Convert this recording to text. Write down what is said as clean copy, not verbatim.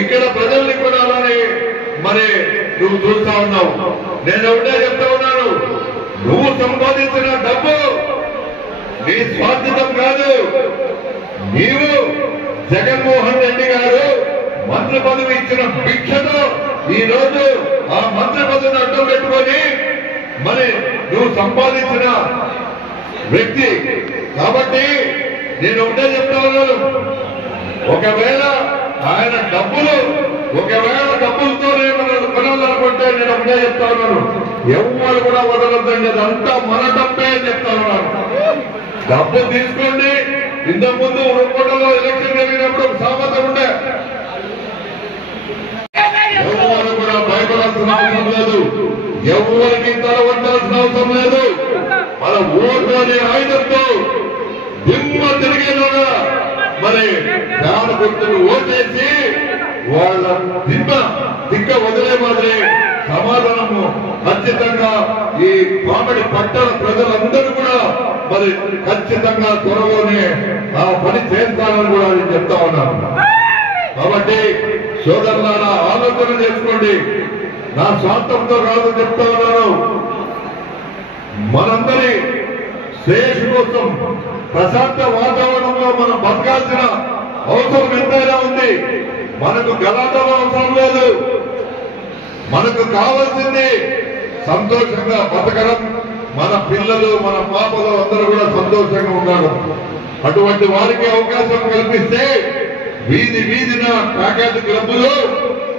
ఇక్కడ ప్రజల్ని కూడా అలానే మరి నువ్వు చూస్తా ఉన్నావు. నేను ఒకటే చెప్తా ఉన్నాను, నువ్వు సంపాదించిన డబ్బు నీ స్వార్థితం కాదు. నీవు జగన్మోహన్ రెడ్డి గారు మంత్రి పదవి ఇచ్చిన భిక్షతో ఈ రోజు ఆ మంత్రి పదవిని అడ్డం పెట్టుకొని మరి నువ్వు సంపాదించిన వ్యక్తి కాబట్టి నేను ఒకటే చెప్తా ఉన్నాను, ఒకవేళ ఆయన డబ్బులతోనే మనం కొనాలనుకుంటే నేను ఒకటే చెప్తా ఉన్నాను, ఎవరు కూడా వదలొద్దండి, అదంతా మన డబ్బే అని చెప్తా ఉన్నాను. డబ్బు తీసుకోండి. ఇంతకుముందు ఉరుకోటలో ఎలక్షన్ జరిగినప్పుడు ఒక సామెత ఉండే, ఎవరు కూడా భయపడాల్సిన అవసరం లేదు, ఎవరికి తలవట్టాల్సిన అవసరం లేదు. మన ఓటు అనే ఆయుధంతో దిమ్మ తిరిగేలాగా మరి ఫ్యాన్ గుర్తుకు ఓటేసి వాళ్ళ దిక్క వదిలే మాదిరి సమాధానము ఖచ్చితంగా ఈ కామెడీ పట్టణ ప్రజలందరూ కూడా మరి ఖచ్చితంగా త్వరలోనే ఆ పని చేస్తానని కూడా నేను చెప్తా ఉన్నాను. కాబట్టి సోదరులారా ఆలోచన చేసుకోండి, నా స్వార్థంతో కాదు చెప్తా ఉన్నాను. మనందరి శ్రేయస్సు కోసం ప్రశాంత వాతావరణంలో మనం బతకాల్సిన అవసరం ఎంతైనా ఉంది. మనకు గలాటల అవసరం లేదు. మనకు కావాల్సింది సంతోషంగా బతకడం, మన పిల్లలు మన పాపలు అందరూ కూడా సంతోషంగా ఉండడం. అటువంటి వారికి అవకాశం కల్పిస్తే వీధిన ప్యాకేజ్ క్లబ్బులు